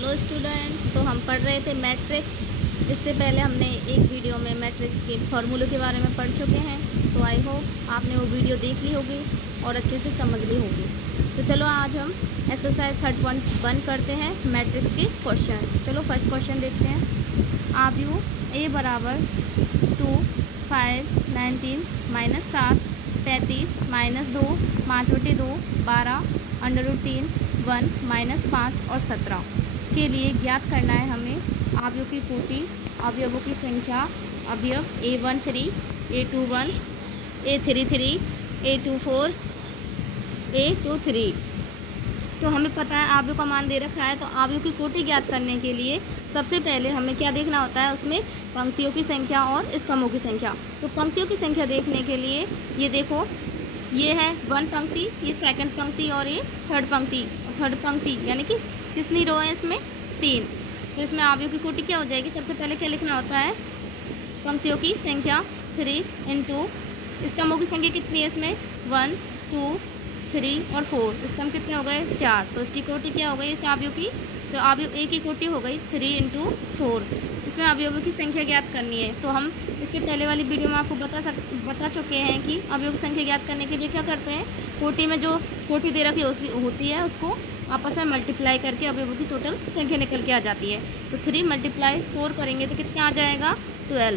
Hello student. तो हम पढ़ रहे थे मैट्रिक्स। इससे पहले हमने एक वीडियो में मैट्रिक्स के फॉर्मूलों के बारे में पढ़ चुके हैं। तो आई होप आपने वो वीडियो देख ली होगी और अच्छे से समझ ली होगी। तो चलो आज हम एक्सरसाइज 3.1 करते हैं मैट्रिक्स के क्वेश्चन। चलो फर्स्ट क्वेश्चन देखते हैं। आव्यूह ए बराबर 2, 5, 19 - 7, 35 - 2, 5/2, 12, √3, 1 - 5 और 17 के लिए ज्ञात करना है हमें अवयवों की कोटि, अवयवों की संख्या, अवयव A13, A21, A33, A24, A23। तो हमें पता है अवयव का मान दे रखा है। तो अवयव की कोटि ज्ञात करने के लिए सबसे पहले हमें क्या देखना होता है, उसमें पंक्तियों की संख्या और स्तंभों की संख्या। तो पंक्तियों की संख्या देखने के लिए ये देखो, ये है 1 पंक्ति, ये सेकंड पंक्ति और ये थर्ड पंक्ति। थर्ड पंक्ति यानी कि कितनी रो है इसमें, 3। तो इसमें अवयव की कोटि क्या हो जाएगी, सबसे पहले क्या लिखना होता है, पंक्तियों की संख्या 3 इंटू स्तंभों की संख्या कितनी है इसमें 1, 2, 3 और 4। स्तंभ कितने हो गए, 4। तो इसकी कोटि क्या हो गई इस अवयव की, तो अवयव ए की कोटि हो गई 3 इंटू 4। इसमें अवयवों की संख्या ज्ञात करनी है। तो हम इससे पहले वाली वीडियो में आपको बता चुके हैं कि अवयव की संख्या ज्ञात करने के लिए क्या करते हैं, कोटि में जो कोटि दे रखी उसकी होती है उसको आपस में मल्टीप्लाई करके अवयवों की टोटल संख्या निकल के आ जाती है। तो 3 × 4 करेंगे तो कितना आ जाएगा, 12।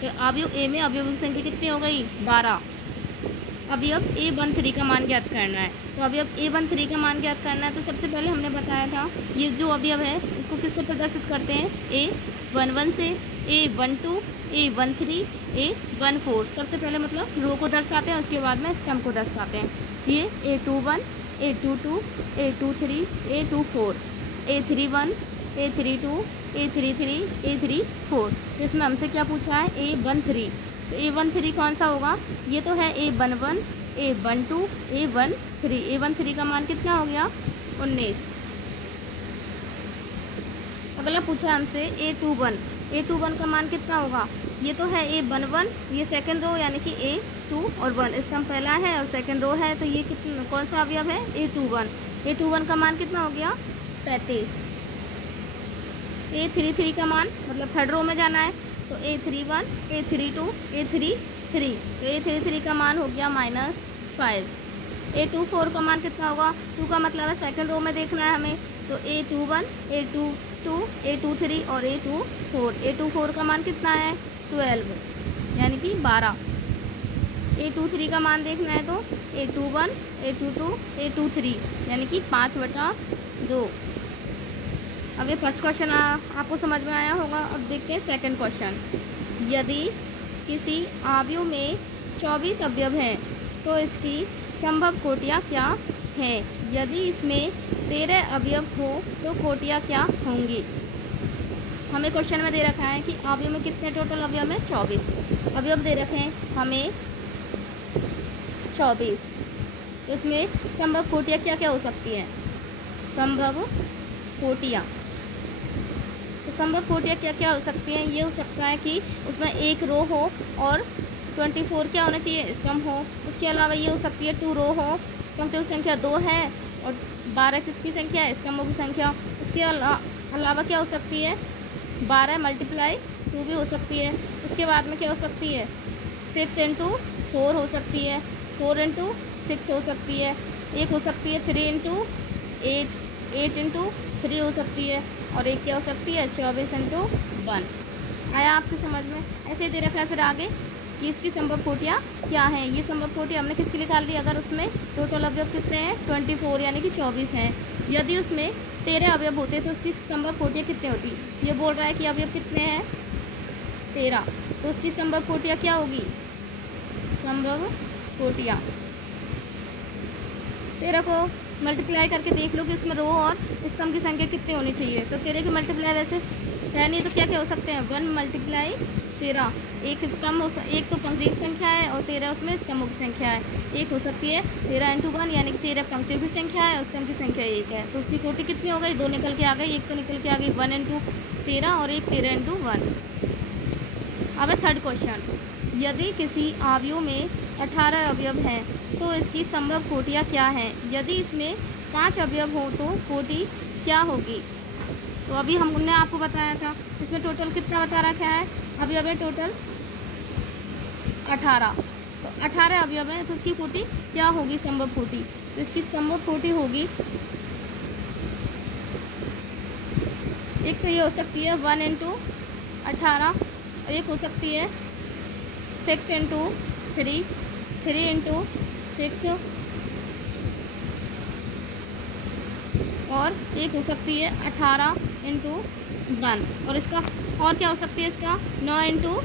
तो अवयव ए में अवयवों की संख्या कितनी हो गई, 12। अवयव A13 का मान ज्ञात करना है। तो अवयव A13 का मान ज्ञात करना है। तो सबसे पहले हमने बताया था ये जो अवयव है इसको किससे प्रदर्शित करते हैं, A11 से, A12, A13, A14। सबसे पहले मतलब रो को दर्शाते हैं, उसके बाद में स्तंभ को दर्शाते हैं। ये A21, A22, A23, A24, A31, A32, A33, A34। तो इसमें हमसे क्या पूछा है, A13। तो A13 कौन सा होगा, ये तो है A11, A12, A13। A13 का मान कितना हो गया, 19। अगला पूछा हमसे A21। A21 का मान कितना होगा, ये तो है A11, ये सेकंड रो यानी कि A2 और 1। स्तंभ पहला है और सेकंड रो है, तो ये कितना कौन सा अवयव है, A21। A21 का मान कितना हो गया, 35। A33 का मान मतलब थर्ड रो में जाना है, तो A31, A32, A33। तो A33 का मान हो गया -5। A24 का मान कितना होगा, 2 का मतलब है सेकंड रो में देखना है हमें, तो A21, A22, A23 और A24। A24 का मान कितना है, 12 यानी कि 12। A23 का मान देखना है तो A21, A22, A23 यानी कि 5/2। अब ये फर्स्ट क्वेश्चन आपको समझ में आया होगा। अब देखते हैं सेकंड क्वेश्चन। यदि किसी अवयव में 24 अवयव हैं तो इसकी संभव कोटियाँ क्या हैं। यदि इसमें 13 अवयव हो तो कोटियाँ क्या होंगी। हमें क्वेश्चन में दे रखा है कि अवयव में कितने टोटल अवयव हैं, 24 अवयव दे रखे हैं हमें 24। तो इसमें संभव कोटियाँ क्या क्या हो सकती हैं, संभव कोटियाँ। तो संभव कोटियाँ क्या क्या हो सकती हैं, ये हो सकता है कि उसमें एक रो हो और 24 क्या होना चाहिए, स्तंभ हो। उसके अलावा ये हो सकती है 2 रो हो, पंक्तियों की संख्या 2 है और 12 किसकी संख्या है, स्तंभों की संख्या। उसके अलावा क्या हो सकती है, 12 × 2 भी हो सकती है। उसके बाद में क्या हो सकती है, 6 × 4 हो सकती है, 4 × 6 हो सकती है। एक हो सकती है 3 × 8, 8 × 3 हो सकती है। और एक क्या हो सकती है, 24 × 1। आया आपकी समझ में। ऐसे ही दे रखा है फिर आगे कि इसकी संभव कोटियाँ क्या हैं। ये संभव कोटियाँ हमने किसके लिए निकाल ली, अगर उसमें टोटल अवयव कितने हैं, 24 यानी कि 24 हैं। यदि उसमें 13 अवयव होते तो उसकी संभव कोटियाँ कितने होती। ये बोल रहा है कि अवयव कितने हैं, 13। तो उसकी संभव कोटियाँ क्या होगी, संभव कोटियाँ 13 को मल्टीप्लाई करके देख लो कि उसमें रो और स्तंभ की संख्या कितनी होनी चाहिए। तो 13 की मल्टीप्लाई वैसे है नहीं, तो क्या क्या हो सकते हैं, 1 × 13। एक स्तंभ एक तो पंक्ति की संख्या है और 13 उसमें स्तंभों की संख्या है। एक हो सकती है 13 × 1 यानी कि 13 पंक्तियों की संख्या है और स्तंभ की संख्या 1 है। तो उसकी कोटि कितनी हो गई, 2 निकल के आ गई। एक तो निकल के आ गई 1 × 13 और एक 13 × 1। अब है थर्ड क्वेश्चन। यदि किसी अवयव में 18 अवयव हैं तो इसकी संभव कोटियाँ क्या हैं। यदि इसमें 5 अवयव हो तो कोटि क्या होगी। तो अभी हमने आपको बताया था इसमें टोटल कितना बता रखा है, अवयव है टोटल 18। तो 18 अवयव है तो उसकी कोटि क्या होगी, संभव कोटि। तो इसकी संभव कोटि होगी, एक तो ये हो सकती है 1 इंटू 18, एक हो सकती है 6 इंटू 3, 3 इंटू 6, और एक हो सकती है 18 इंटू 1, और इसका और क्या हो सकती है, इसका 9 इंटू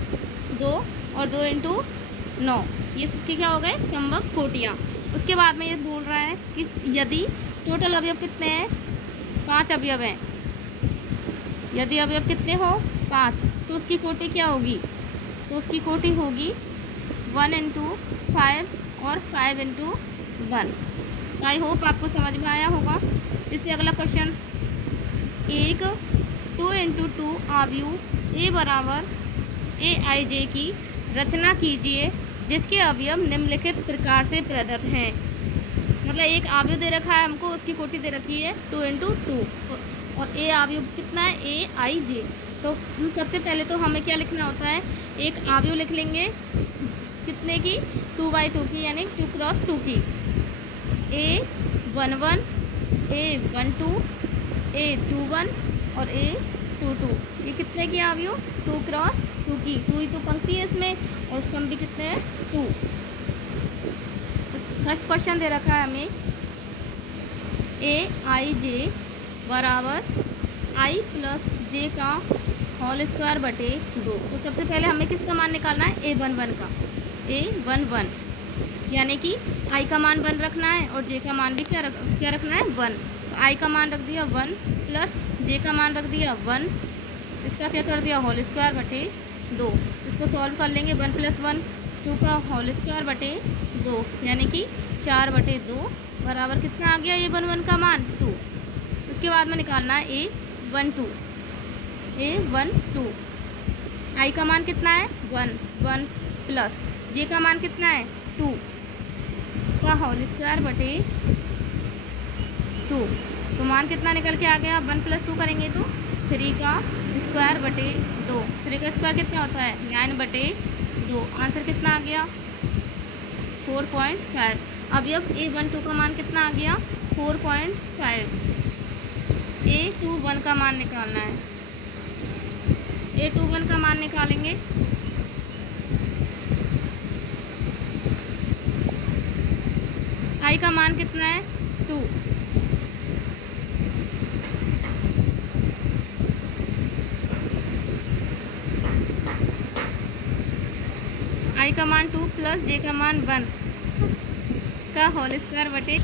2 और 2 इंटू 9। ये इसकी क्या हो गए, संभव कोटियाँ। उसके बाद में ये बोल रहा है कि यदि टोटल अवयव कितने हैं, 5 अवयव हैं, यदि अवयव कितने हो 5, तो उसकी कोटि क्या होगी, तो उसकी कोटि होगी 1 इंटू 5 और 5 इंटू 1। आई होप आपको समझ में आया होगा। इससे अगला क्वेश्चन, एक 2 इंटू 2 अवयव ए बराबर AIJ की रचना कीजिए जिसके अवयव निम्नलिखित प्रकार से प्रदत्त हैं। मतलब एक अवयव दे रखा है हमको, उसकी कोटि दे रखी है 2 इंटू 2, और ए अवयव कितना है, AIJ। तो हम सबसे पहले तो हमें क्या लिखना होता है, एक अवयव लिख लेंगे कितने की, 2/2 की, यानी 2 क्रॉस 2 की, A11, A12, A21 और A22। ये कितने की अवयव, 2 क्रॉस 2 की, 2 ही तो पंक्ति है इसमें, और स्तंभ भी कितने हैं 2। फर्स्ट क्वेश्चन दे रखा है हमें AIJ बराबर I प्लस J का होल स्क्वायर बटे 2। तो सबसे पहले हमें किसका मान निकालना है, A11 का, A11, यानी कि I का मान 1 रखना है और J का मान भी क्या रखना है, 1। तो I का मान रख दिया 1 प्लस J का मान रख दिया 1, इसका क्या कर दिया, होल स्क्वायर बटे 2। इसको सॉल्व कर लेंगे, 1 प्लस 1 2 का होल स्क्वायर बटे 2, यानी कि 4/2 बराबर कितना आ गया, A11 का मान 2। उसके बाद में निकालना है A12, A12, I का मान कितना है 1 प्लस J का मान कितना है 2 का होल स्क्वायर बटे 2। तो मान कितना निकल के आ गया, 1 प्लस 2 करेंगे तो 3 का स्क्वायर बटे 2, 3 का स्क्वायर कितना होता है 9/2। आंसर कितना आ गया 4.5। अब A12 का मान कितना आ गया 4.5। A21 का मान निकालना है, A21 का मान निकालेंगे, I का मान कितना है 2, I का मान 2 प्लस J का मान 1 का होल स्क्वायर बटे,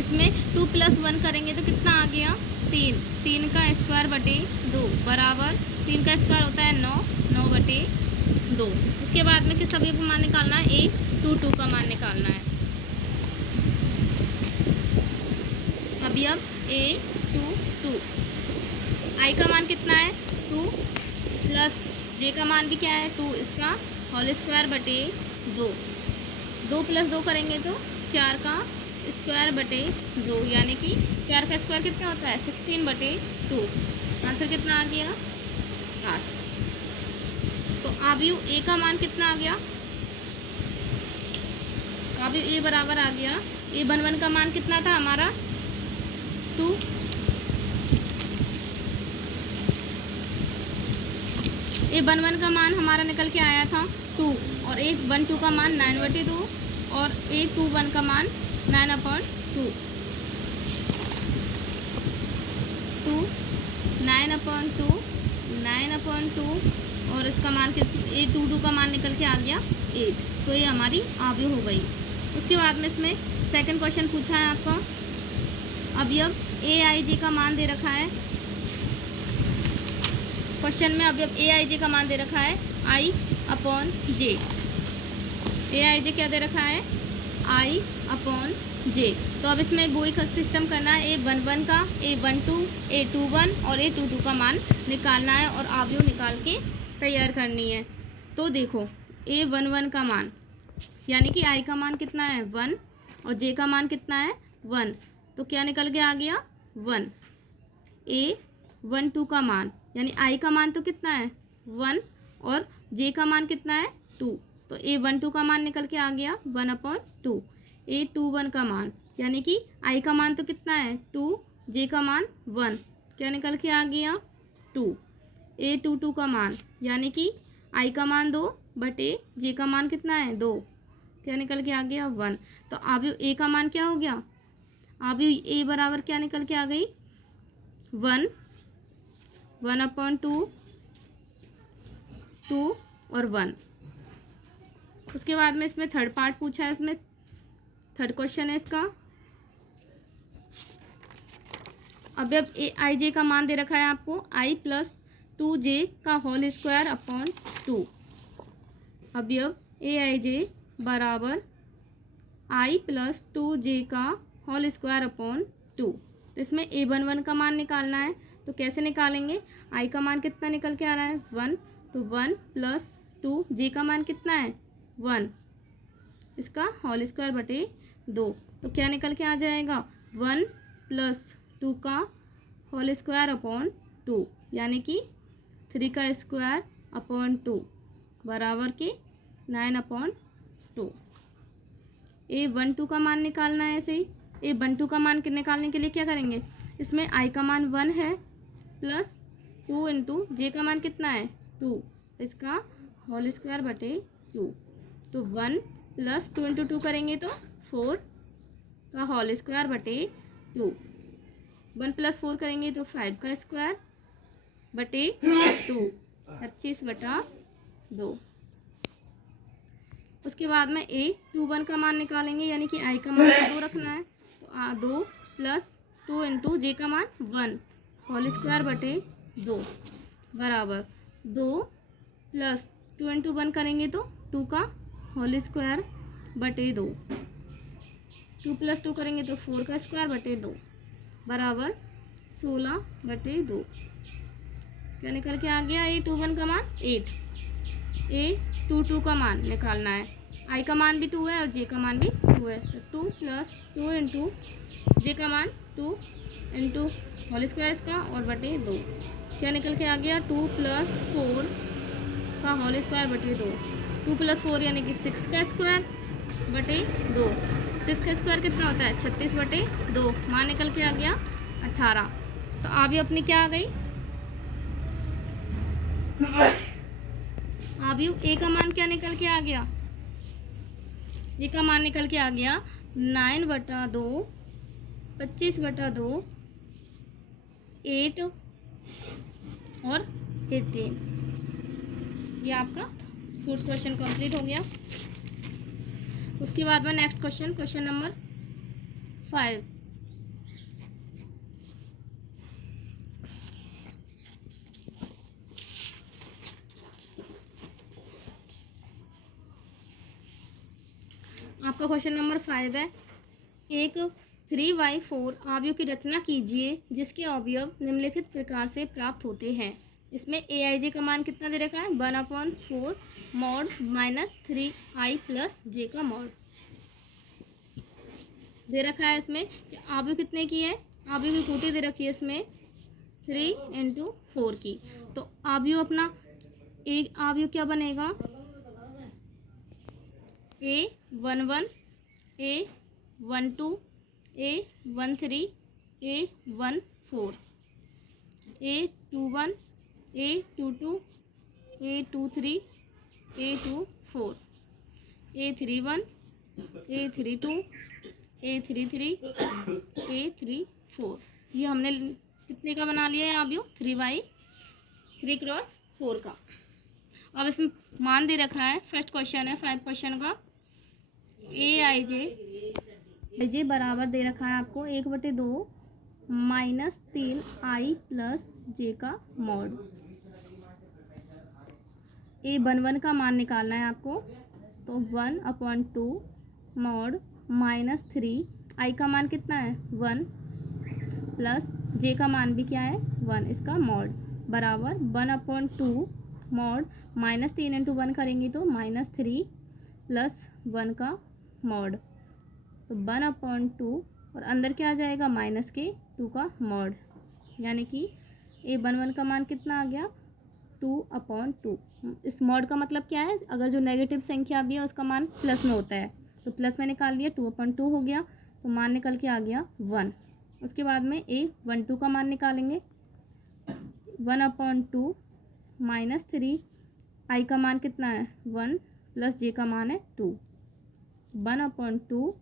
इसमें 2 प्लस 1 करेंगे तो कितना आ गया 3, 3 का स्क्वायर बटे 2 बराबर 3 का स्क्वायर होता है 9, 9/2। उसके बाद में किस अवयव का मान निकालना है, A22 का मान निकालना है। अवयव A22, I का मान कितना है 2 प्लस J का मान भी क्या है 2, इसका होल स्क्वायर बटे 2, 2 प्लस 2 करेंगे तो 4 का स्क्वायर बटे 2, यानी कि 4 का स्क्वायर कितना होता है 16/2। आंसर कितना आ गया 8। तो अवयव A का मान कितना आ गया, अवयव A बराबर आ गया, A11 का मान कितना था हमारा 2, A11 का मान हमारा निकल के आया था 2, और A12 का मान 9/2 और A21 का मान 9/2, 9/2 और इसका मान A22 का मान निकल के आ गया 8। तो ये हमारी अवयव हो गई। उसके बाद में इसमें सेकंड क्वेश्चन पूछा है आपका, अवयव AIJ का मान दे रखा है, क्वेश्चन में अवयव AIJ का मान दे रखा है I/J। AIJ क्या दे रखा है I/J। तो अब इसमें वही सिस्टम करना है, A11 का, A12, A21 और A22 का मान निकालना है और अवयव निकाल के तैयार करनी है। तो देखो A11 का मान, यानी कि I का मान कितना है 1 और J का मान कितना है 1, तो क्या निकल के आ गया 1। A12 का मान, यानी I का मान तो कितना है 1 और J का मान कितना है 2, तो A12 का मान निकल के आ गया 1/2। A21 का मान, यानी कि I का मान तो कितना है 2, J का मान 1, क्या निकल के आ गया 2। A22 का मान, यानी कि I का मान 2 बटे J का मान कितना है 2, क्या निकल के आ गया 1। तो अब A का मान क्या हो गया, अब A बराबर क्या निकल के आ गई 1/2, 2 और 1। उसके बाद में इसमें थर्ड पार्ट पूछा है, इसमें थर्ड क्वेश्चन है इसका। अब आई जे का मान दे रखा है आपको I + 2j का होल स्क्वायर अपॉन 2। अब AIJ बराबर I + 2j का होल स्क्वायर अपॉन 2। तो इसमें A11 का मान निकालना है, तो कैसे निकालेंगे, I का मान कितना निकल के आ रहा है 1, तो 1 + 2, J का मान कितना है 1, इसका होल स्क्वायर बटे 2, तो क्या निकल के आ जाएगा 1 + 2 का होल स्क्वायर अपॉन 2, यानी कि 3 का स्क्वायर अपॉन 2 बराबर के 9/2। A12 का मान निकालना है ऐसे ही। A12 का मान निकालने के लिए क्या करेंगे, इसमें I का मान 1 है प्लस 2 इंटू J का मान कितना है 2, इसका होल स्क्वायर बटे 2, तो 1 + 2 इंटू 2 करेंगे तो 4 का होल स्क्वायर बटे 2, 1 + 4 करेंगे तो 5 का स्क्वायर बटे 2, 25/2। उसके बाद में A21 का मान निकालेंगे, यानी कि I का मान 2 रखना है, तो 2 + 2 इंटू J का मान 1 होल स्क्वायर बटे 2 बराबर 2 + 2 इंटू 1 करेंगे तो 2 का होल स्क्वायर बटे 2, 2 + 2 करेंगे तो 4 का स्क्वायर बटे 2 बराबर 16/2। क्या निकल के आ गया A21 का मान 8। A22 का मान निकालना है, I का मान भी 2 है और J का मान भी 2 है, तो 2 + 2 इंटू J का मान 2 इंटू होल स्क्वायर इसका और बटे 2, क्या निकल के आ गया 2 + 4 का होल स्क्वायर बटे 2, 2 + 4 यानी कि 6 का स्क्वायर बटे 2, 6 का स्क्वायर कितना होता है 36/2, मान निकल के आ गया 18। तो आप ये अपनी क्या आ गई, अब A का मान क्या निकल के आ गया, A का मान निकल के आ गया 9/2, 25/2, 8 और 18। ये आपका फोर्थ क्वेश्चन कंप्लीट हो गया। उसके बाद में नेक्स्ट क्वेश्चन नंबर 5। आपका क्वेश्चन नंबर 5 है, एक 3/4 अवयव की रचना कीजिए जिसके अवयव निम्नलिखित प्रकार से प्राप्त होते हैं। इसमें AIJ का मान कितना दे रखा है 1/4 मॉड -3I + J का मॉड दे रखा है। इसमें कि अवयव कितने की है, अवयव की कोटि दे रखी है इसमें 3 × 4 की। तो अवयव अपना एक अवयव क्या बनेगा A11, A12, A13, A14, A21, A22, A23, A24, A31, A32, A33, A34। ये हमने कितने का बना लिया है अवयव 3/4 का। अब इसमें मान दे रखा है, फर्स्ट क्वेश्चन है 5 क्वेश्चन का, AIJ बराबर दे रखा है आपको 1/2 -3I + J का मॉड। A11 का मान निकालना है आपको, तो 1/2 मॉड -3I का मान कितना है 1 प्लस J का मान भी क्या है 1, इसका मॉड बराबर 1/2 मॉड -3 इंटू 1 करेंगे तो -3 + 1 का मॉड, तो 1/2 और अंदर क्या आ जाएगा -2 का मॉड यानी कि A11 का मान कितना आ गया 2/2। इस मॉड का मतलब क्या है, अगर जो नेगेटिव संख्या भी है उसका मान प्लस में होता है, तो प्लस में निकाल लिया 2/2 हो गया, तो मान निकल के आ गया 1। उसके बाद में A12 का मान निकालेंगे 1/2 -3। आई का मान कितना है 1 प्लस जे का मान है 2। 1/2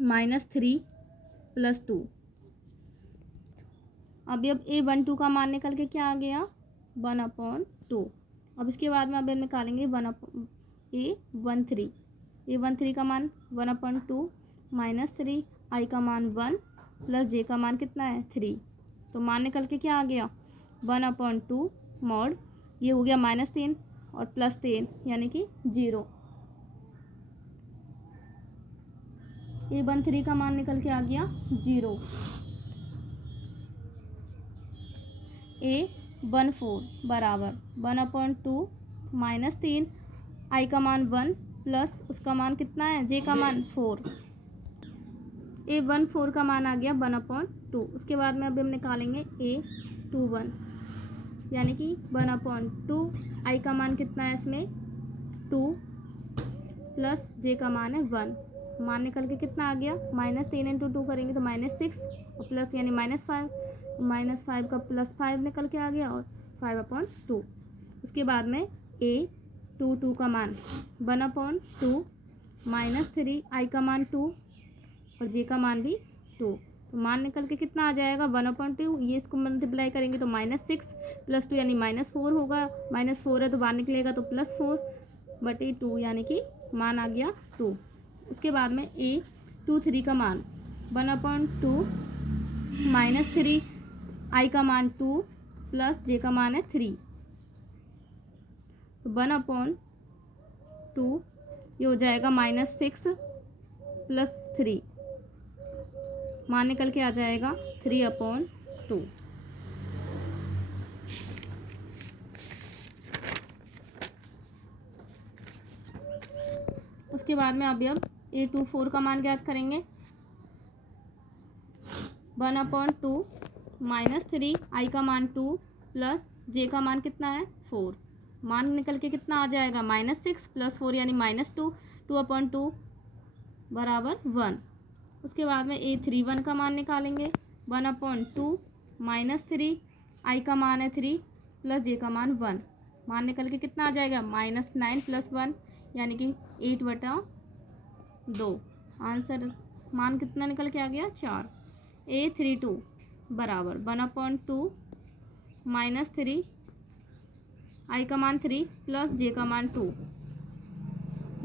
-3 + 2। अब A12 का मान निकल के क्या आ गया 1/2। अब इसके बाद में अब निकालेंगे A13 का मान 1/2 -3। आई का मान 1 प्लस जे का मान कितना है 3। तो मान निकल के क्या आ गया 1/2 मॉड, ये हो गया -3 और +3 यानी कि 0। A13 का मान निकल के आ गया 0। A14 बराबर 1/2 -3। आई का मान 1 प्लस उसका मान कितना है जे का मान 4। A14 का मान आ गया 1/2। उसके बाद में अब हम निकालेंगे A21 यानी कि 1/2। आई का मान कितना है इसमें 2 प्लस जे का मान है 1। मान निकल के कितना आ गया -3 × 2 करेंगे तो -6 और प्लस यानी -5। -5 का +5 निकल के आ गया और 5/2। उसके बाद में A22 का मान 1/2 -3। आई का मान 2 और जे का मान भी 2। तो मान निकल के कितना आ जाएगा 1/2। ये इसको मल्टीप्लाई करेंगे तो -6 + 2 यानी -4 होगा। -4 है तो बाहर निकलेगा तो +4/2 यानी कि मान आ गया 2। उसके बाद में A23 का मान 1/2 -3। आई का मान 2 प्लस जे का मान है 3। तो 1/2 ये हो जाएगा -6 + 3। मान निकल के आ जाएगा 3/2। उसके बाद में अब A24 का मान ज्ञात करेंगे 1/2 -3। आई का मान 2 प्लस जे का मान कितना है 4। मान निकल के कितना आ जाएगा -6 + 4 यानी -2। 2/2 बराबर 1। उसके बाद में A31 का मान निकालेंगे 1/2 -3। आई का मान है 3 प्लस जे का मान 1। मान निकल के कितना आ जाएगा -9 + 1 यानी कि 8/2। आंसर मान कितना निकल के आ गया 4। A32 बराबर 1/2 -3। आई का मान 3 प्लस जे का मान 2।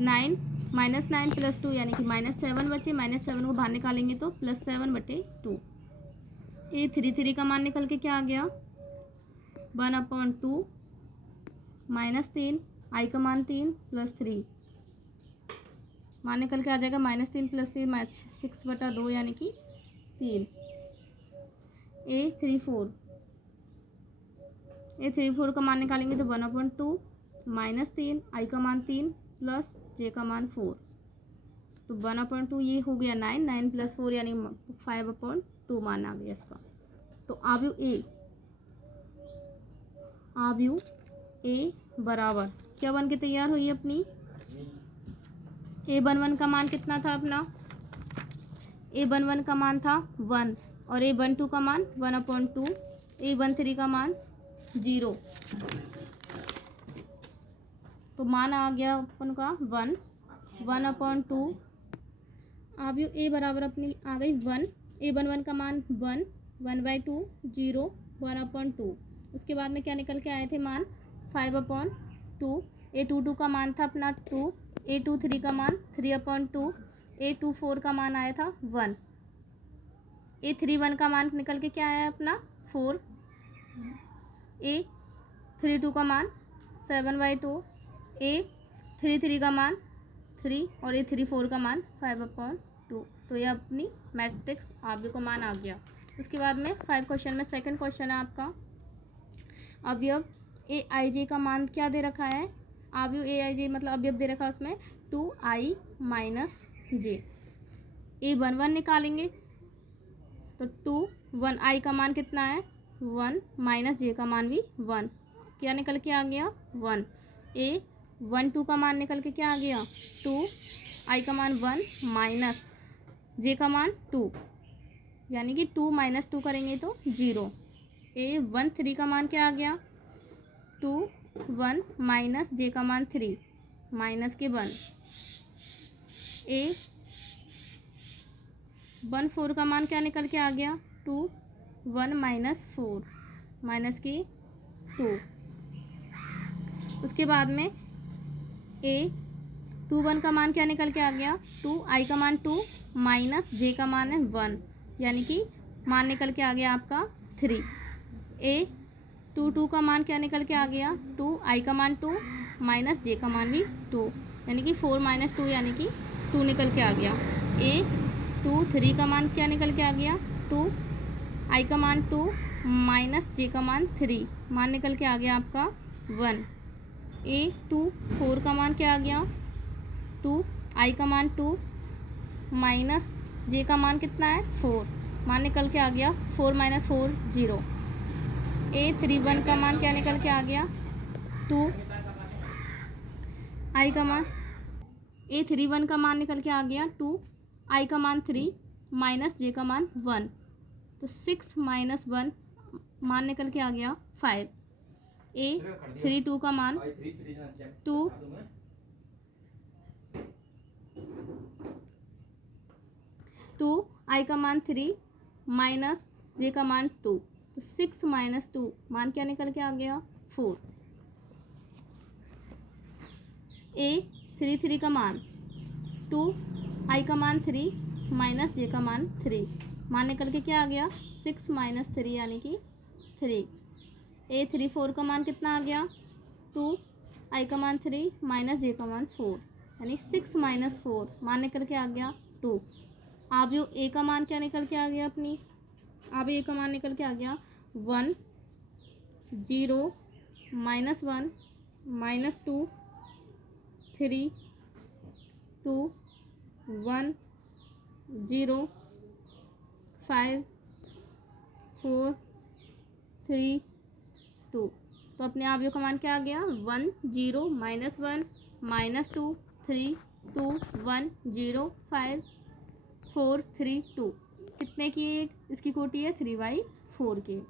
9 -9 + 2 यानी कि -7 बचे। -7 को बाहर निकालेंगे तो +7/2। A33 का मान निकल के क्या आ गया 1/2 -3। आई का मान 3 प्लस 3। मान निकल के आ जाएगा -3 + 3 6/2 यानी कि 3। A34 का मान निकालेंगे तो 1/2 -3। आई का मान 3 प्लस जे का मान 4। तो 1/2 ये हो गया 9। 9 + 4 यानी 5/2 मान आ गया इसका। तो आव्यू ए बराबर क्या बन के तैयार हुई अपनी A11 का मान कितना था अपना A11 का मान था 1 और A12 का मान 1/2। A13 का मान 0। तो मान आ गया अपन का 1/2। आव्यू ए बराबर अपनी आ गई 1। A11 का मान 1 1/2 0 1/2। उसके बाद में क्या निकल के आए थे मान 5/2। A22 का मान था अपना 2। A23 का मान 3/2। A24 का मान आया था 1। A31 का मान निकल के क्या आया अपना 4। A32 का मान 7/2। A33 का मान 3 और A34 का मान 5/2। तो यह अपनी मैट्रिक्स आव्यूह का मान आ गया। उसके बाद में 5 क्वेश्चन में सेकंड क्वेश्चन है आपका अवयव AIJ का मान क्या दे रखा है। आव्यूह AIJ मतलब अवयव दे रखा है उसमें 2i - j। A11 निकालेंगे तो 2 1 आई का मान कितना है 1 माइनस जे का मान भी 1, क्या निकल के आ गया 1। ए 1 2 का मान निकल के क्या आ गया 2, आई का मान 1 माइनस जे का मान 2, यानी कि 2 माइनस 2 करेंगे तो 0। ए 1 3 का मान क्या आ गया 2 1 माइनस जे का मान 3 माइनस के 1। ए 1 4 का मान क्या निकल के आ गया 2 1 माइनस 4 माइनस के 2। उसके बाद में ए 2 1 का मान क्या निकल के आ गया 2, आई का मान 2 माइनस जे का मान है 1, यानी कि मान निकल के आ गया आपका 3। ए 2 2 का मान क्या निकल के आ गया 2, आई का मान 2 माइनस जे का मान भी 2, यानी कि 4 माइनस 2 यानी कि 2 निकल के आ गया। ए 2 3 का मान क्या निकल के आ गया 2, आई का मान 2 माइनस जे का मान 3, मान निकल के आ गया आपका 1। ए 2 4 का मान क्या आ गया 2, आई का मान 2 माइनस जे का मान कितना है 4, मान निकल के आ गया 4 माइनस 4 0। ए 3 1 का मान क्या निकल के आ गया 2, आई का मान ए 3 1 का मान निकल के आ गया 2, आई का मान 3 माइनस जे का मान 1, तो 6 माइनस 1 मान निकल के आ गया 5। ए 3 2 का मान 2, आई का मान 3 माइनस जे का मान 2, तो 6 माइनस 2 मान क्या निकल के आ गया 4। ए 3 3 का मान 2, आई का मान 3 माइनस जे का मान 3, मान निकल के क्या आ गया 6 माइनस 3 यानी कि 3। ए 3 4 का मान कितना आ गया 2, आई का मान 3 माइनस जे का मान 4, यानी 6 माइनस 4 मान निकल के आ गया 2। अब जो ए का मान क्या निकल के आ गया अपनी, अब ए का मान निकल के आ गया 1 0 माइनस 1 माइनस 2 3 2 1 0 5 4 3 2। तो अपने आप का मान क्या आ गया 1 0 माइनस 1 माइनस 2 3 2 1 0 5 4 3 2, कितने की इसकी कोटी है 3/4 की।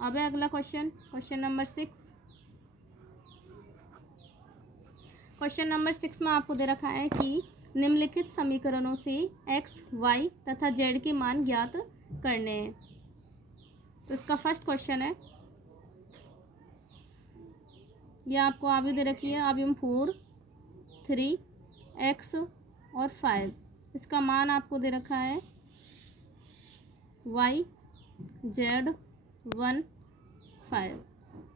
अब है अगला question, question number 6। Question number 6 में आपको दे रखा है कि निम्नलिखित समीकरणों से x, y तथा z के मान ज्ञात करने हैं। तो इसका फर्स्ट क्वेश्चन है, यह आपको आगे दे रखी है आव्यूह 4 3 x और 5, इसका मान आपको दे रखा है y z 1 5,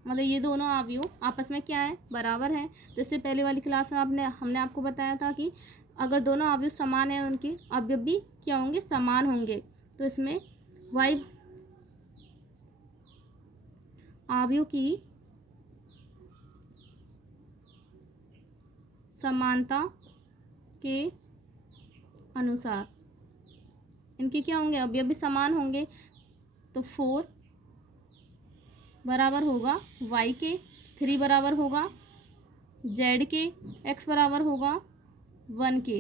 मतलब ये दोनों अवयव आपस में क्या है बराबर हैं। तो इससे पहले वाली क्लास में हमने आपको बताया था कि अगर दोनों अवयव समान हैं उनके अवयव भी क्या होंगे समान होंगे। तो इसमें y अवयव की समानता के अनुसार इनके क्या होंगे अवयव भी समान होंगे। तो 4 बराबर होगा y के, 3 बराबर होगा z के, x बराबर होगा 1 के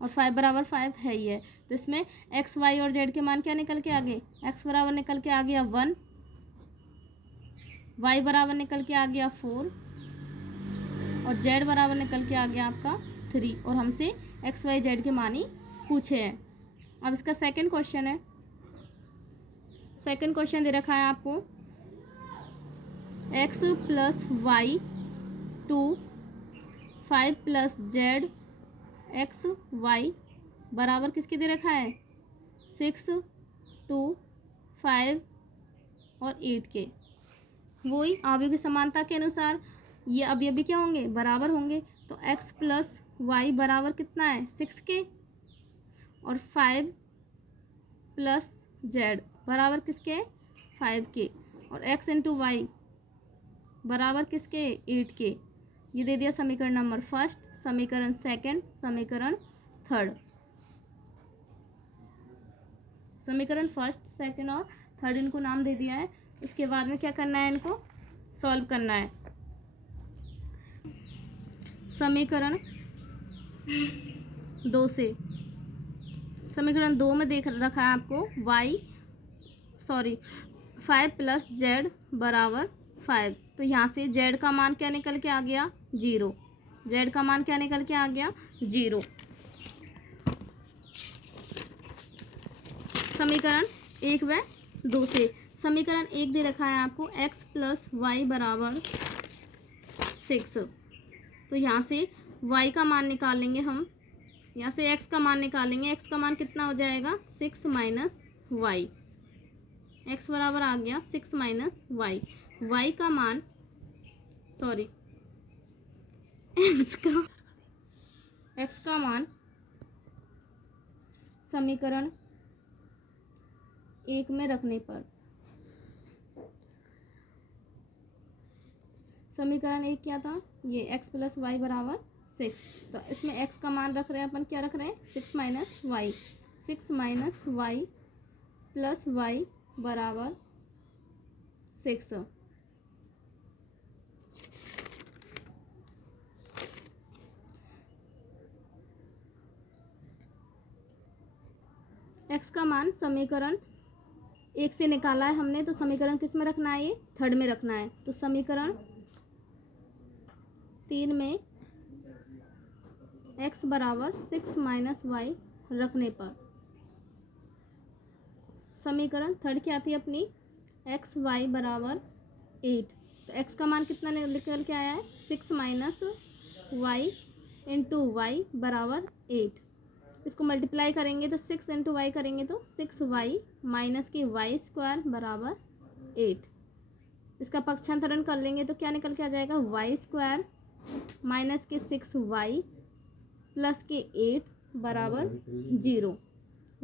और 5 बराबर 5 है ही है। तो इसमें x y और z के मान क्या निकल के आ गए, x बराबर निकल के आ गया 1, y बराबर निकल के आ गया 4 और z बराबर निकल के आ गया आपका 3, और हमसे x y z के मान ही पूछे हैं। अब इसका सेकंड क्वेश्चन है, सेकंड क्वेश्चन दे रखा है आपको x plus y 2 5 plus z x y बराबर किसके दे रखा है 6 2 5 और 8 के। वही अवयव की समानता के अनुसार ये अवयव भी क्या होंगे बराबर होंगे। तो x प्लस वाई बराबर कितना है 6 के और 5 प्लस जेड बराबर किसके 5 के और x इंटू वाई बराबर किसके 8 के। ये दे दिया समीकरण नंबर फर्स्ट, समीकरण सेकंड, समीकरण थर्ड। समीकरण फर्स्ट, सेकंड और थर्ड इनको नाम दे दिया है। उसके बाद में क्या करना है, इनको सॉल्व करना है। समीकरण 2 से, समीकरण 2 में देख रखा है आपको 5 प्लस जेड बराबर 5। तो यहाँ से जेड का मान क्या निकल के आ गया, 0। जेड का मान क्या निकल के आ गया, 0। समीकरण 1 व 2 से, समीकरण 1 दे रखा है आपको x प्लस वाई बराबर 6। तो यहाँ से y का मान निकालेंगे हम, यहाँ से x का मान निकालेंगे। x का मान कितना हो जाएगा, 6 माइनस वाई। x बराबर आ गया 6 माइनस वाई। y का मान x का मान समीकरण 1 में रखने पर, समीकरण 1 क्या था, ये x प्लस वाई बराबर 6। तो इसमें x का मान रख रहे हैं अपन, क्या रख रहे हैं, 6 minus y. 6 minus y plus y बराबर 6। x का मान समीकरण 1 से निकाला है हमने, तो समीकरण किस में रखना है, ये थर्ड में रखना है। तो समीकरण 3 में x बराबर 6 माइनस वाई रखने पर, समीकरण थर्ड क्या थी अपनी, x y बराबर 8। तो x का मान कितना निकल के आया है, 6 माइनस वाई इंटू वाई बराबर 8। इसको मल्टीप्लाई करेंगे तो 6 इंटू वाई करेंगे तो 6y माइनस के वाई स्क्वायर बराबर 8। इसका पक्षांतरण कर लेंगे तो क्या निकल के आ जाएगा, वाई स्क्वायर माइनस के 6y प्लस के 8 बराबर 0।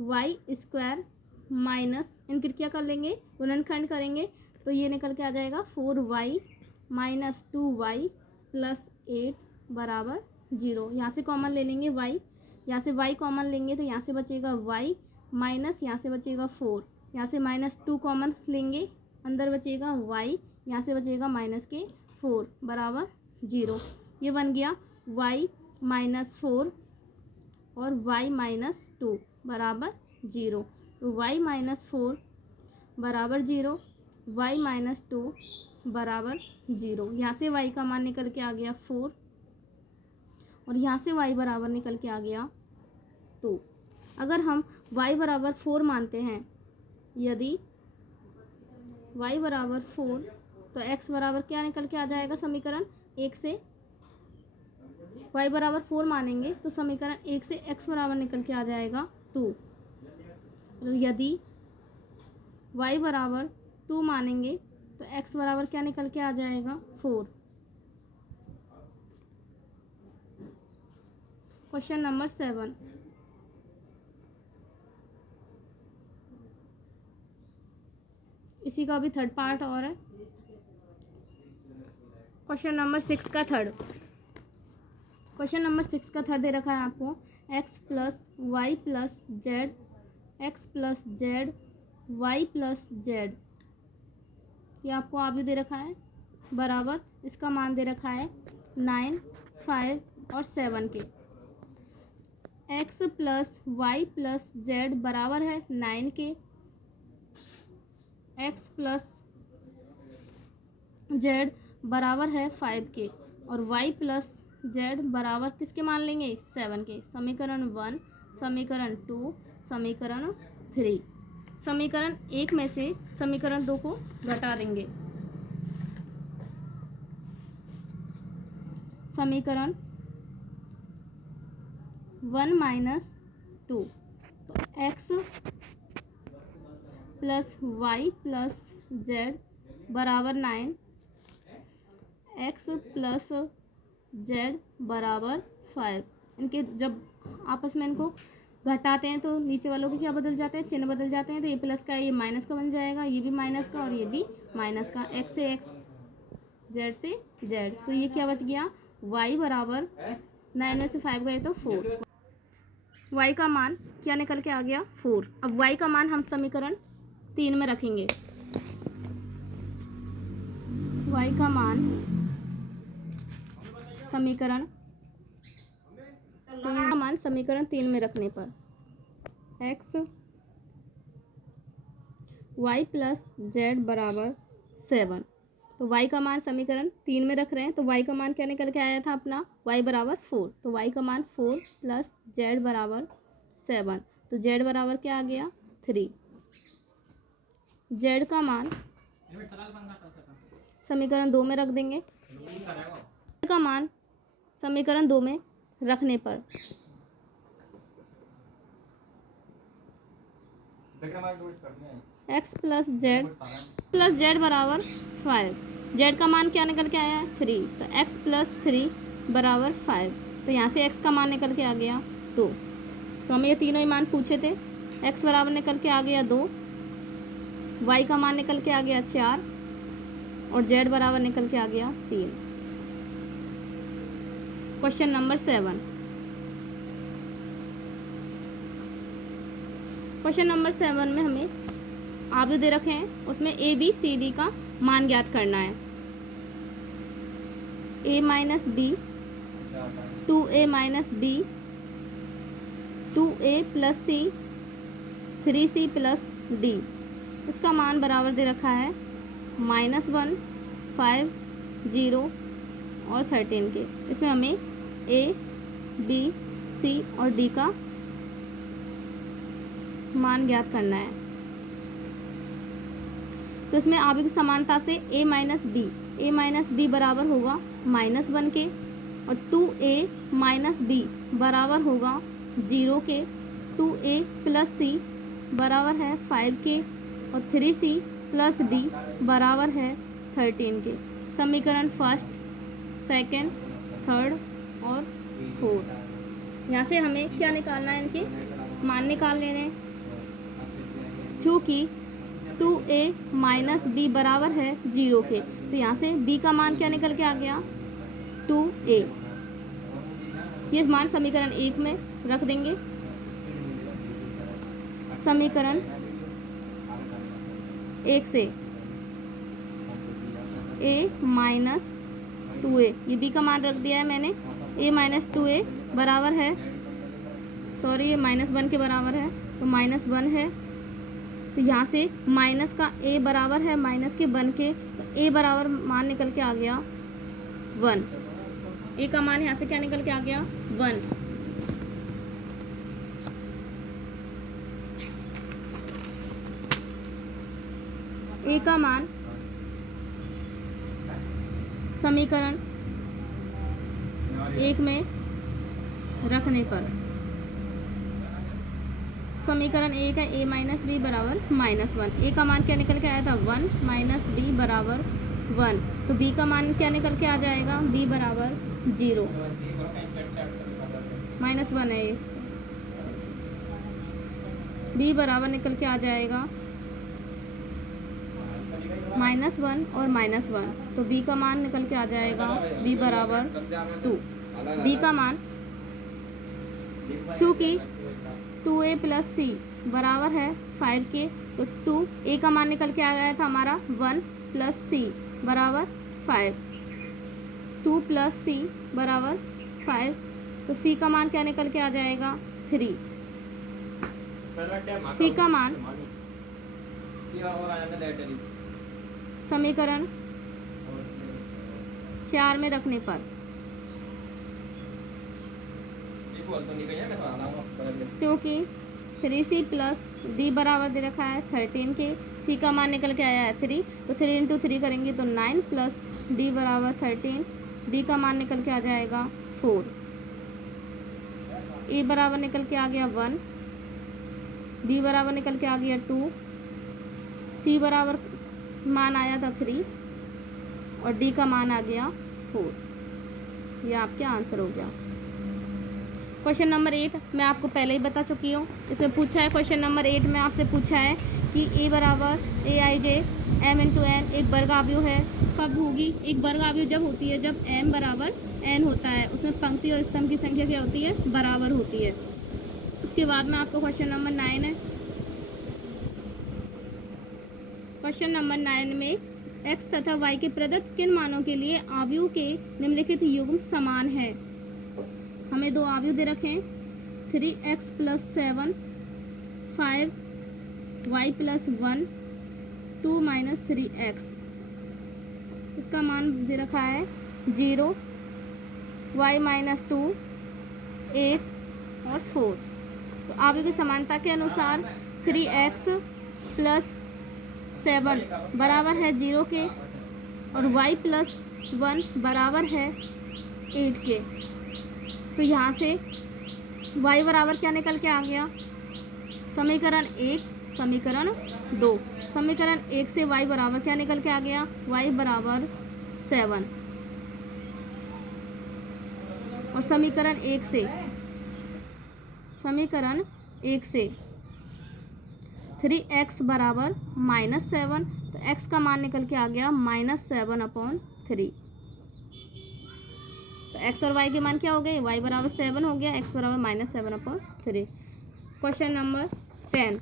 वाई स्क्वायर माइनस, इनकी क्या कर लेंगे, गुणनखंड करेंगे तो ये निकल के आ जाएगा 4y माइनस 2y प्लस 8 बराबर 0। यहाँ से कॉमन ले लेंगे y, यहाँ से y कॉमन लेंगे तो यहाँ से बचेगा y माइनस, यहाँ से बचेगा 4, यहाँ से माइनस 2 कॉमन लेंगे, अंदर बचेगा y, यहाँ से बचेगा माइनस के 4 बराबर 0। ये बन गया y माइनस 4 और y माइनस 2 बराबर 0। तो y माइनस 4 बराबर 0, y माइनस 2 बराबर 0। यहाँ से y का मान निकल के आ गया 4 और यहाँ से y बराबर निकल के आ गया 2। अगर हम y बराबर 4 मानते हैं, यदि y बराबर 4 तो x बराबर क्या निकल के आ जाएगा, समीकरण 1 से y बराबर 4 मानेंगे तो समीकरण 1 से x बराबर निकल के आ जाएगा 2। यदि y बराबर 2 मानेंगे तो x बराबर क्या निकल के आ जाएगा, 4। क्वेश्चन नंबर 7, इसी का भी थर्ड पार्ट और है। क्वेश्चन नंबर 6 का थर्ड, क्वेश्चन नंबर 6 का थर्ड दे रखा है आपको x plus y plus z, x plus z y plus z, ये आपको आगे दे रखा है बराबर, इसका मान दे रखा है 9, 5 और 7 के। x plus y plus z बराबर है 9 के, x प्लस जेड बराबर है 5 के और y प्लस जेड बराबर किसके मान लेंगे, 7 के। समीकरण 1, समीकरण 2, समीकरण 3। समीकरण 1 में से समीकरण 2 को घटा देंगे। समीकरण 1 माइनस 2, तो x plus y plus z बराबर 9, x प्लस जेड बराबर 5। इनके जब आपस में इनको घटाते हैं तो नीचे वालों के क्या बदल जाते हैं, चिन्ह बदल जाते हैं। तो ये प्लस का ये माइनस का बन जाएगा, ये भी माइनस का और ये भी माइनस का। x से x, जेड से जेड, तो ये क्या बच गया, y बराबर 9 में से 5 गए तो 4। y का मान क्या निकल के आ गया 4। अब y का मान हम समीकरण 3 में रखेंगे। y का मान समीकरण 3 में रखने पर x y प्लस जेड बराबर 7। तो y का मान समीकरण 3 में रख रहे हैं, तो y का मान क्या निकल के आया था अपना y बराबर 4। तो y का मान 4 प्लस जेड बराबर 7। तो z बराबर क्या आ गया 3। z का मान समीकरण 2 में रख देंगे। z का मान समीकरण 2 में रखने पर x प्लस जेड बराबर 5। z का मान क्या निकल के आया है 3। तो x प्लस 3 बराबर 5। तो यहाँ से x का मान निकल के आ गया 2। तो हमें ये तीनों ही मान पूछे थे। x बराबर निकल के आ गया 2, y का मान निकल के आ गया 4 और z बराबर निकल के आ गया 3। Question number 7। क्वेश्चन नंबर 7 में हमें आगे दे रखे हैं, उसमें a b c d का मान ज्ञात करना है। a minus b, 2a minus b, 2a plus c, 3c plus d. इसका मान बराबर दे रखा है -1, 5, 0 और 13 के। इसमें हमें a b c और d का मान ज्ञात करना है। तो इसमें आवयव समानता से a माइनस बी बराबर होगा -1 के और 2a माइनस बी बराबर होगा 0 के, 2a प्लस सी बराबर है 5 के और 3c प्लस d बराबर है 13 के। समीकरण फर्स्ट, सेकंड, थर्ड और फोर्थ। यहाँ से हमें क्या निकालना है, इनके मान निकाल लेने हैं। चूँकि 2a माइनस बी बराबर है 0 के, तो यहाँ से b का मान क्या निकल के आ गया 2a। ये मान समीकरण 1 में रख देंगे। समीकरण 1 से a माइनस 2a, ये b का मान रख दिया है मैंने। a माइनस 2a बराबर है, सॉरी ये -1 के बराबर है, तो -1 है। तो यहाँ से माइनस का a बराबर है माइनस के 1 के, तो a बराबर मान निकल के आ गया 1। a का मान यहाँ से क्या निकल के आ गया 1। a का मान समीकरण 1 में रखने पर समीकरण 1 है a माइनस बी बराबर -1। a का मान क्या निकल के आया था 1 माइनस बी बराबर 1। तो b का मान क्या निकल के आ जाएगा b बराबर 0, -1 है ये, b बराबर निकल के आ जाएगा -1 और -1। तो b का मान निकल के आ जाएगा b बराबर 2। b का मान चूँकि 2a प्लस सी बराबर है 5 के, तो 2a का मान निकल के आ गया था हमारा 1 प्लस सी बराबर 5। 2 प्लस सी बराबर 5, तो c का मान क्या निकल के आ जाएगा 3। c का मान समीकरण 4 में रखने पर क्योंकि 3c प्लस d बराबर दे रखा है 13 के, c का मान निकल के आया है 3, तो 3 इंटू 3 करेंगे तो 9 प्लस d बराबर 13, d का मान निकल के आ जाएगा 4। a बराबर निकल के आ गया 1, b बराबर निकल के आ गया 2, c बराबर मान आया था 3 और d का मान आ गया 4। ये आपका आंसर हो गया। क्वेश्चन नंबर 8 मैं आपको पहले ही बता चुकी हूँ। इसमें पूछा है, क्वेश्चन नंबर 8 में आपसे पूछा है कि a बराबर aij m इंटू n एक वर्ग आव्यूह है, कब होगी। एक वर्ग आव्यूह जब होती है जब m बराबर n होता है, उसमें पंक्ति और स्तंभ की संख्या क्या होती है बराबर होती है। उसके बाद में आपका क्वेश्चन नंबर 9 है। क्वेश्चन नंबर 9 में x तथा y के प्रदत्त किन मानों के लिए आव्यूह के निम्नलिखित युग्म समान है। हमें दो आव्यूह दे रखे हैं 3x + 7, 5y + 1, 2 - 3x। इसका मान दे रखा है 0, y - 2, 8 और 4। तो आव्यूह की समानता के अनुसार 3x + 7 बराबर है 0 के और y + 1 बराबर है 8 के। तो यहाँ से y बराबर क्या निकल के आ गया, समीकरण 1, समीकरण 2। समीकरण 1 से y बराबर क्या निकल के आ गया, y बराबर 7। और समीकरण 1 से 3x बराबर -7, तो x का मान निकल के आ गया -7/3। तो x और y के मान क्या हो गए, y बराबर 7 हो गया, x बराबर -7/3। Question number 10।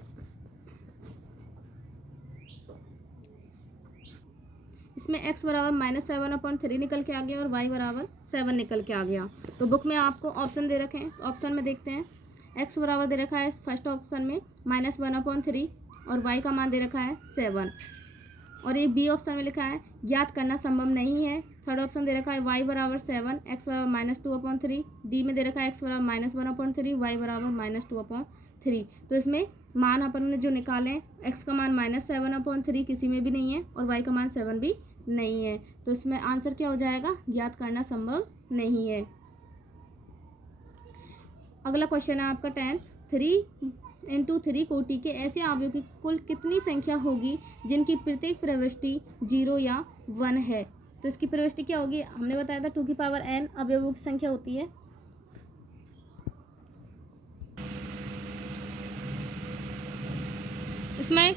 इसमें x बराबर -7/3 निकल के आ गया और y बराबर 7 निकल के आ गया। तो बुक में आपको ऑप्शन दे रखे हैं, ऑप्शन में देखते हैं। x बराबर दे रखा है फर्स्ट ऑप्शन में -1/3 और y का मान दे रखा है 7। और एक बी ऑप्शन में लिखा है ज्ञात करना संभव नहीं है। थर्ड ऑप्शन दे रखा है y बराबर 7, x बराबर -2/3। डी में दे रखा है x बराबर -1/3, y बराबर -2/3। तो इसमें मान अपन ने जो निकाले हैं, x का मान -7/3 किसी में भी नहीं है और y का मान 7 भी नहीं है। तो इसमें आंसर क्या हो जाएगा, ज्ञात करना संभव नहीं है। अगला क्वेश्चन है आपका 10। 3 × 3 कोटि के ऐसे अवयव की कुल कितनी संख्या होगी जिनकी प्रत्येक प्रविष्टि 0 या 1 है। तो इसकी प्रविष्टि क्या होगी, हमने बताया था 2 की पावर n अवयवों की संख्या होती है। इसमें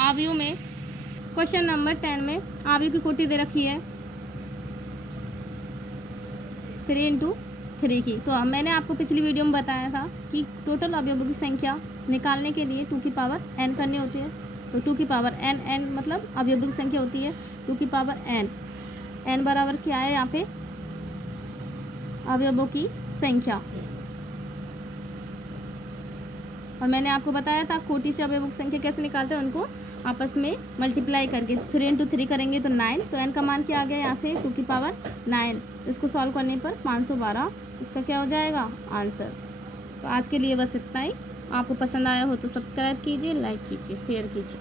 अवयव में क्वेश्चन नंबर 10 में अवयव की कोटि दे रखी है 3 × 3 की। तो मैंने आपको पिछली वीडियो में बताया था कि टोटल अवयवों की संख्या निकालने के लिए 2 की पावर n करनी होती है। तो 2 की पावर n मतलब अवयवों की संख्या होती है 2 की पावर n बराबर क्या है यहाँ पे, अवयवों की संख्या। और मैंने आपको बताया था कोटि से अवयवों की संख्या कैसे निकालते हैं, उनको आपस में मल्टीप्लाई करके 3 × 3 करेंगे तो 9। तो n का मान क्या आ गया यहाँ से 2 की पावर 9। इसको सॉल्व करने पर 512 इसका क्या हो जाएगा आंसर। तो आज के लिए बस इतना ही। आपको पसंद आया हो तो सब्सक्राइब कीजिए, लाइक कीजिए, शेयर कीजिए।